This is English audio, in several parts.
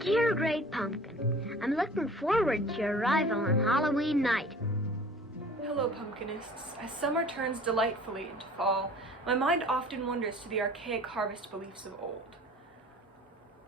Dear Great Pumpkin, I'm looking forward to your arrival on Halloween night. Hello, Pumpkinists. As summer turns delightfully into fall, my mind often wanders to the archaic harvest beliefs of old.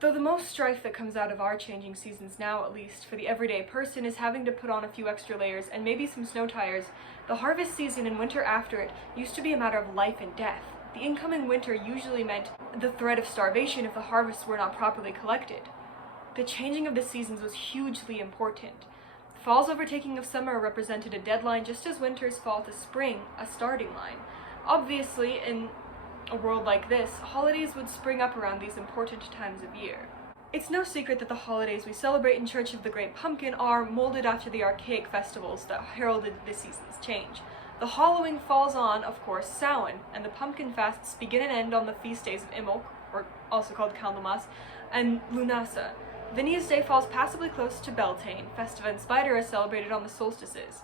Though the most strife that comes out of our changing seasons now, at least, for the everyday person is having to put on a few extra layers and maybe some snow tires, the harvest season and winter after it used to be a matter of life and death. The incoming winter usually meant the threat of starvation if the harvests were not properly collected. The changing of the seasons was hugely important. Fall's overtaking of summer represented a deadline just as winter's fall to spring a starting line. Obviously, in a world like this, holidays would spring up around these important times of year. It's no secret that the holidays we celebrate in Church of the Great Pumpkin are molded after the archaic festivals that heralded the season's change. The Hallowing falls on, of course, Samhain, and the pumpkin fasts begin and end on the feast days of Imbolc, or also called Candlemas, and Lunasa. Vinia's Day falls passably close to Beltane. Festiva and Spider are celebrated on the solstices.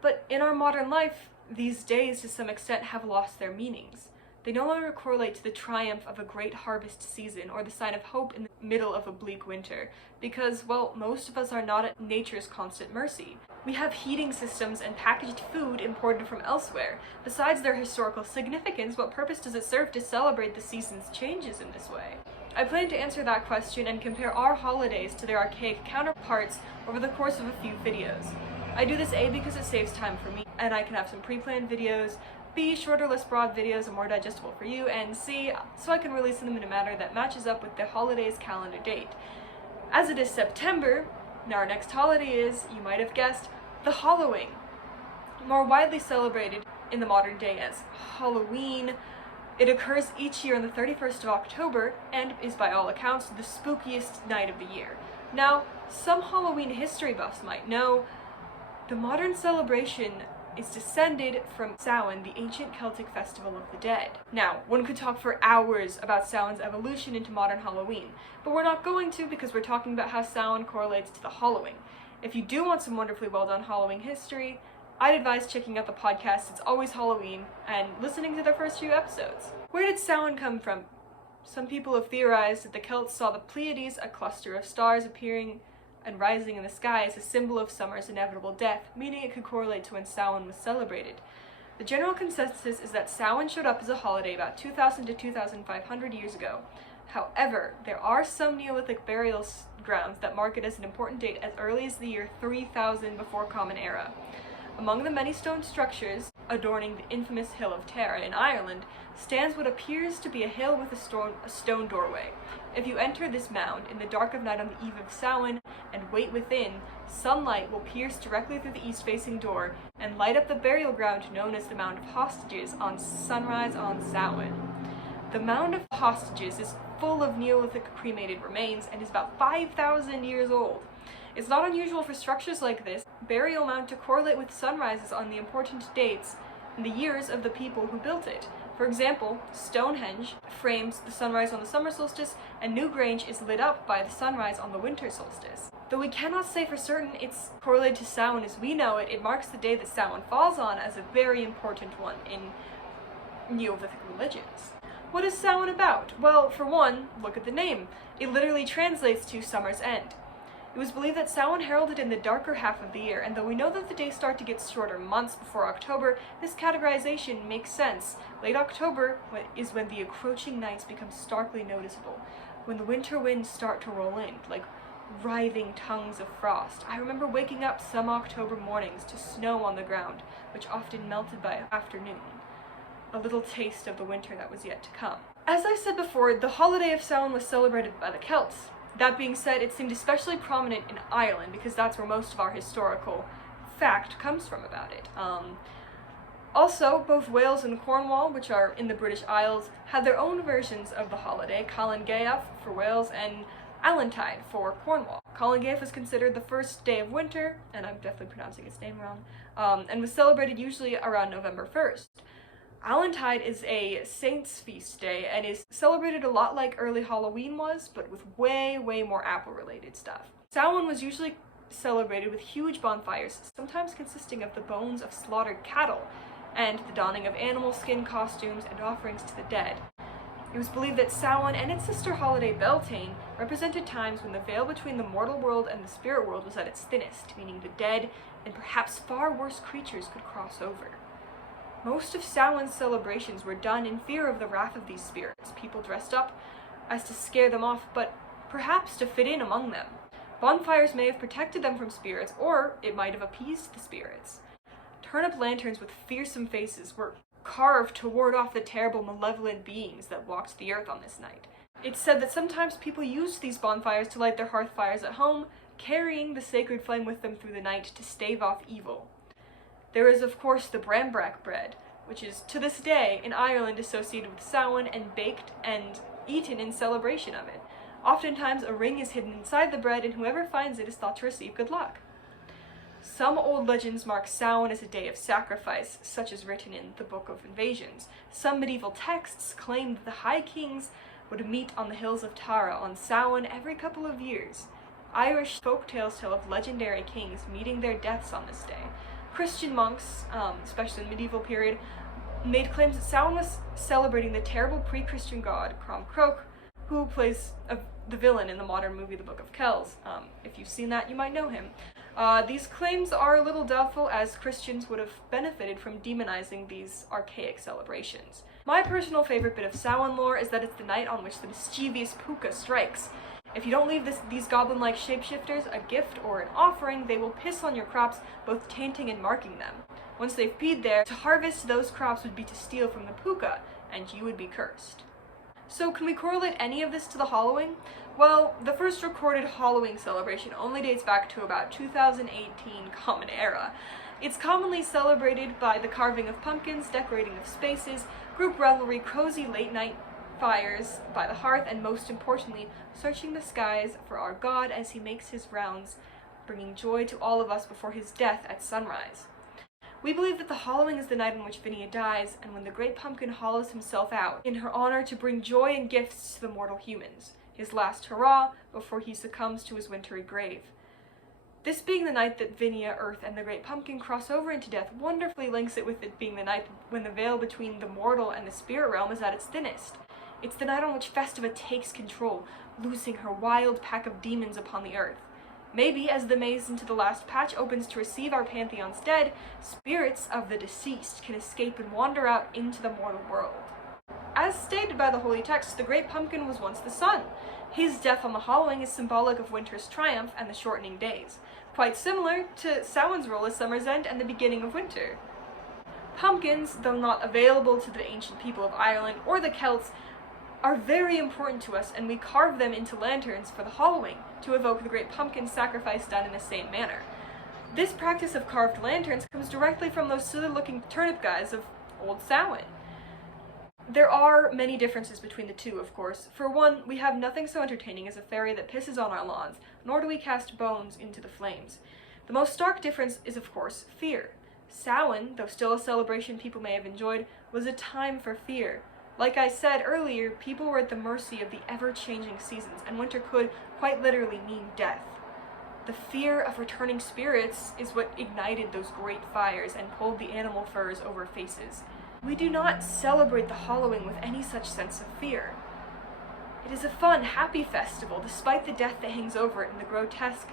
But in our modern life, these days to some extent have lost their meanings. They no longer correlate to the triumph of a great harvest season or the sign of hope in the middle of a bleak winter, because, well, most of us are not at nature's constant mercy. We have heating systems and packaged food imported from elsewhere. Besides their historical significance, what purpose does it serve to celebrate the season's changes in this way? I plan to answer that question and compare our holidays to their archaic counterparts over the course of a few videos. I do this A, because it saves time for me, and I can have some pre-planned videos, B, shorter, less broad videos are more digestible for you, and C, so I can release them in a manner that matches up with the holiday's calendar date. As it is September, now our next holiday is, you might have guessed, the Hallowing. More widely celebrated in the modern day as Halloween, it occurs each year on the 31st of October and is by all accounts the spookiest night of the year. Now, some Halloween history buffs might know, the modern celebration is descended from Samhain, the ancient Celtic festival of the dead. Now, one could talk for hours about Samhain's evolution into modern Halloween, but we're not going to because we're talking about how Samhain correlates to the Hallowing. If you do want some wonderfully well done Halloween history, I'd advise checking out the podcast It's Always Halloween and listening to the first few episodes. Where did Samhain come from? Some people have theorized that the Celts saw the Pleiades, a cluster of stars appearing and rising in the sky, as a symbol of summer's inevitable death, meaning it could correlate to when Samhain was celebrated. The general consensus is that Samhain showed up as a holiday about 2,000 to 2,500 years ago. However, there are some Neolithic burial grounds that mark it as an important date as early as the year 3000 before Common Era. Among the many stone structures adorning the infamous Hill of Tara in Ireland stands what appears to be a hill with a stone doorway. If you enter this mound in the dark of night on the eve of Samhain and wait within, sunlight will pierce directly through the east-facing door and light up the burial ground known as the Mound of Hostages on sunrise on Samhain. The Mound of Hostages is full of Neolithic cremated remains and is about 5,000 years old. It's not unusual for structures like this burial mound to correlate with sunrises on the important dates and the years of the people who built it. For example, Stonehenge frames the sunrise on the summer solstice, and Newgrange is lit up by the sunrise on the winter solstice. Though we cannot say for certain it's correlated to Samhain as we know it, it marks the day that Samhain falls on as a very important one in Neolithic religions. What is Samhain about? Well, for one, look at the name. It literally translates to summer's end. It was believed that Samhain heralded in the darker half of the year, and though we know that the days start to get shorter months before October, this categorization makes sense. Late October is when the encroaching nights become starkly noticeable, when the winter winds start to roll in, like writhing tongues of frost. I remember waking up some October mornings to snow on the ground, which often melted by afternoon. A little taste of the winter that was yet to come. As I said before, the holiday of Samhain was celebrated by the Celts. That being said, it seemed especially prominent in Ireland because that's where most of our historical fact comes from about it. Also, both Wales and Cornwall, which are in the British Isles, had their own versions of the holiday, Calan Gaeaf for Wales and Allantide for Cornwall. Calan Gaeaf was considered the first day of winter, and I'm definitely pronouncing its name wrong, and was celebrated usually around November 1st. Allantide is a saint's feast day and is celebrated a lot like early Halloween was, but with way more apple-related stuff. Samhain was usually celebrated with huge bonfires, sometimes consisting of the bones of slaughtered cattle, and the donning of animal skin costumes and offerings to the dead. It was believed that Samhain and its sister holiday Beltane represented times when the veil between the mortal world and the spirit world was at its thinnest, meaning the dead and perhaps far worse creatures could cross over. Most of Samhain's celebrations were done in fear of the wrath of these spirits. People dressed up as to scare them off, but perhaps to fit in among them. Bonfires may have protected them from spirits, or it might have appeased the spirits. Turnip lanterns with fearsome faces were carved to ward off the terrible malevolent beings that walked the earth on this night. It's said that sometimes people used these bonfires to light their hearth fires at home, carrying the sacred flame with them through the night to stave off evil. There is, of course, the brambrack bread, which is, to this day, in Ireland associated with Samhain and baked and eaten in celebration of it. Oftentimes, a ring is hidden inside the bread, and whoever finds it is thought to receive good luck. Some old legends mark Samhain as a day of sacrifice, such as written in the Book of Invasions. Some medieval texts claim that the High Kings would meet on the hills of Tara on Samhain every couple of years. Irish folk tales tell of legendary kings meeting their deaths on this day. Christian monks, especially in the medieval period, made claims that Samhain was celebrating the terrible pre-Christian god Crom Croch, who plays the villain in the modern movie The Book of Kells. If you've seen that, you might know him. These claims are a little doubtful, as Christians would have benefited from demonizing these archaic celebrations. My personal favorite bit of Samhain lore is that it's the night on which the mischievous Puka strikes. If you don't leave these goblin-like shapeshifters a gift or an offering, they will piss on your crops, both tainting and marking them. Once they've peed there, to harvest those crops would be to steal from the Puka, and you would be cursed. So can we correlate any of this to the Hallowing? Well, the first recorded Hallowing celebration only dates back to about 2018 Common Era. It's commonly celebrated by the carving of pumpkins, decorating of spaces, group revelry, cozy late-night fires by the hearth, and most importantly, searching the skies for our God as he makes his rounds, bringing joy to all of us before his death at sunrise. We believe that the Hallowing is the night on which Vinia dies, and when the great pumpkin hollows himself out in her honor to bring joy and gifts to the mortal humans, his last hurrah before he succumbs to his wintry grave. This being the night that Vinia, Earth, and the great pumpkin cross over into death wonderfully links it with it being the night when the veil between the mortal and the spirit realm is at its thinnest. It's the night on which Festiva takes control, loosing her wild pack of demons upon the earth. Maybe, as the maze into the last patch opens to receive our pantheon's dead, spirits of the deceased can escape and wander out into the mortal world. As stated by the holy text, the great pumpkin was once the sun. His death on the Hallowing is symbolic of winter's triumph and the shortening days, quite similar to Samhain's role as summer's end and the beginning of winter. Pumpkins, though not available to the ancient people of Ireland or the Celts, are very important to us, and we carve them into lanterns for the Hallowing to evoke the great pumpkin sacrifice done in the same manner. This practice of carved lanterns comes directly from those silly-looking turnip guys of old Samhain. There are many differences between the two, of course. For one, we have nothing so entertaining as a fairy that pisses on our lawns, nor do we cast bones into the flames. The most stark difference is, of course, fear. Samhain, though still a celebration people may have enjoyed, was a time for fear. Like I said earlier, people were at the mercy of the ever-changing seasons, and winter could, quite literally, mean death. The fear of returning spirits is what ignited those great fires and pulled the animal furs over faces. We do not celebrate the Hallowing with any such sense of fear. It is a fun, happy festival, despite the death that hangs over it and the grotesque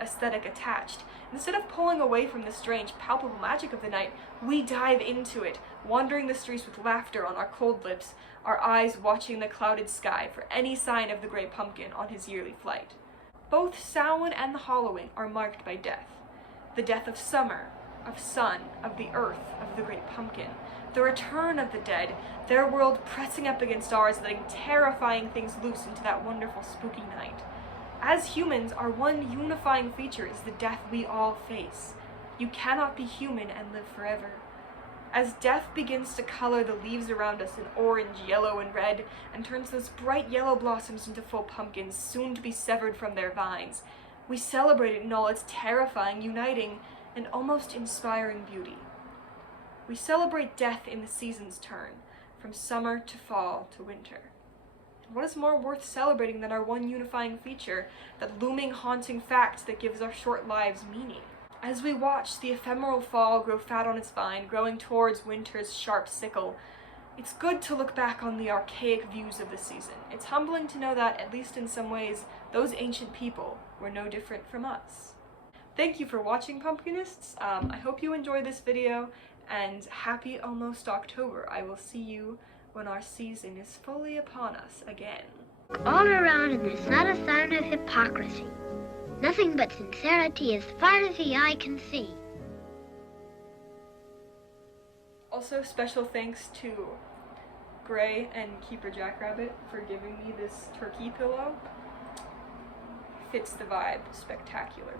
aesthetic attached. Instead of pulling away from the strange, palpable magic of the night, we dive into it, wandering the streets with laughter on our cold lips, our eyes watching the clouded sky for any sign of the great pumpkin on his yearly flight. Both Samhain and the Hallowing are marked by death. The death of summer, of sun, of the earth, of the great pumpkin. The return of the dead, their world pressing up against ours, letting terrifying things loose into that wonderful spooky night. As humans, our one unifying feature is the death we all face. You cannot be human and live forever. As death begins to color the leaves around us in orange, yellow, and red, and turns those bright yellow blossoms into full pumpkins, soon to be severed from their vines, we celebrate it in all its terrifying, uniting, and almost inspiring beauty. We celebrate death in the season's turn, from summer to fall to winter. What is more worth celebrating than our one unifying feature, that looming, haunting fact that gives our short lives meaning? As we watch the ephemeral fall grow fat on its vine, growing towards winter's sharp sickle, It's good to look back on the archaic views of the season. It's humbling to know that, at least in some ways, those ancient people were no different from us. Thank you for watching, Pumpkinists. I hope you enjoyed this video, and happy almost October. I will see you when our season is fully upon us again. All around, and there's not a sign of hypocrisy. Nothing but sincerity as far as the eye can see. Also, special thanks to Gray and Keeper Jackrabbit for giving me this turkey pillow. Fits the vibe spectacularly.